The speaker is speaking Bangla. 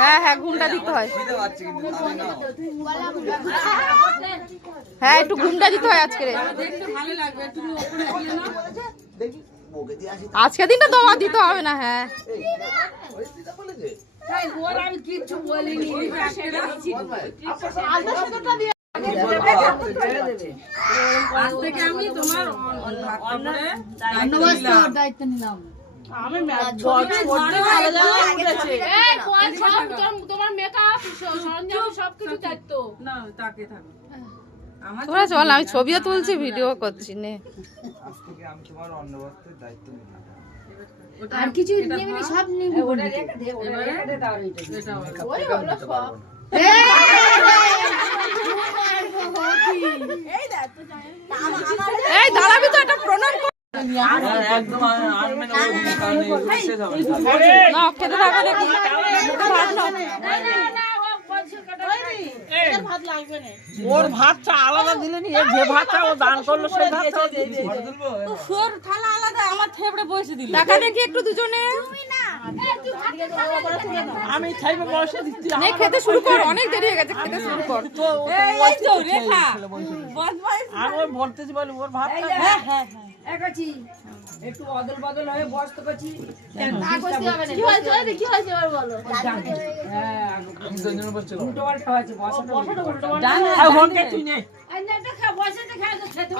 হ্যাঁ হ্যাঁ ঘুমটা দিতে হয়, হ্যাঁ একটু ঘুমটা দিতে হয় আজকে। আজকে দিনটা তোমার দিতে হবে না। হ্যাঁ আমি কিচ্ছু বলিনি। আজ থেকে আমি তোমার দায়িত্ব নিলাম। তোমার মেকআপ সরঞ্জাম সবকিছু দায়িত্ব না তাকে থাকো। তোরা চল, আমি ছবিও তুলছি ভিডিও করছি নে। আজ থেকে আমি তোমার অন্নবস্ত্রের দায়িত্ব নিলাম। আর কিছু নিবি না, সব নিবি। ওটা রেখে দে, ওটা রেখে দে, তাহলে এটা ওই হলো সব। এই দাঁড়াবি তো, একটা প্রণাম কর। একদম আনবে না, ওই কারণে শেষ হবে। না খেতে থাকো নাকি? ভাত নাও। ওর ভাতটা আলাদা দিলে নি, যে ভাতটা ও দান করলো সেই ভাতটা তোর থালা আলাদা, আমার থেবড়ে বসে দিল। টাকা দেখি একটু দুজনে। আমি খাইবে বসে দিচ্ছি। নে খেতে শুরু কর, অনেক দেরি হয়ে গেছে, খেতে শুরু কর। এই তো রেখা বদমাইশ। আর ওই বলতেছি বলি ওর ভাতটা হ্যাঁ হ্যাঁ একাছি একটু অদল বদল হয়ে বসত করছি। কি হয়েছে কি হয়েছে ওর বলো। আমি তো জন্য বলছিলাম উল্টো পাল্টা হয়েছে, বসাটা উল্টো পাল্টা। জানা আর হনকে তুই নে। আইনাটা খা, বসে খা, খেতে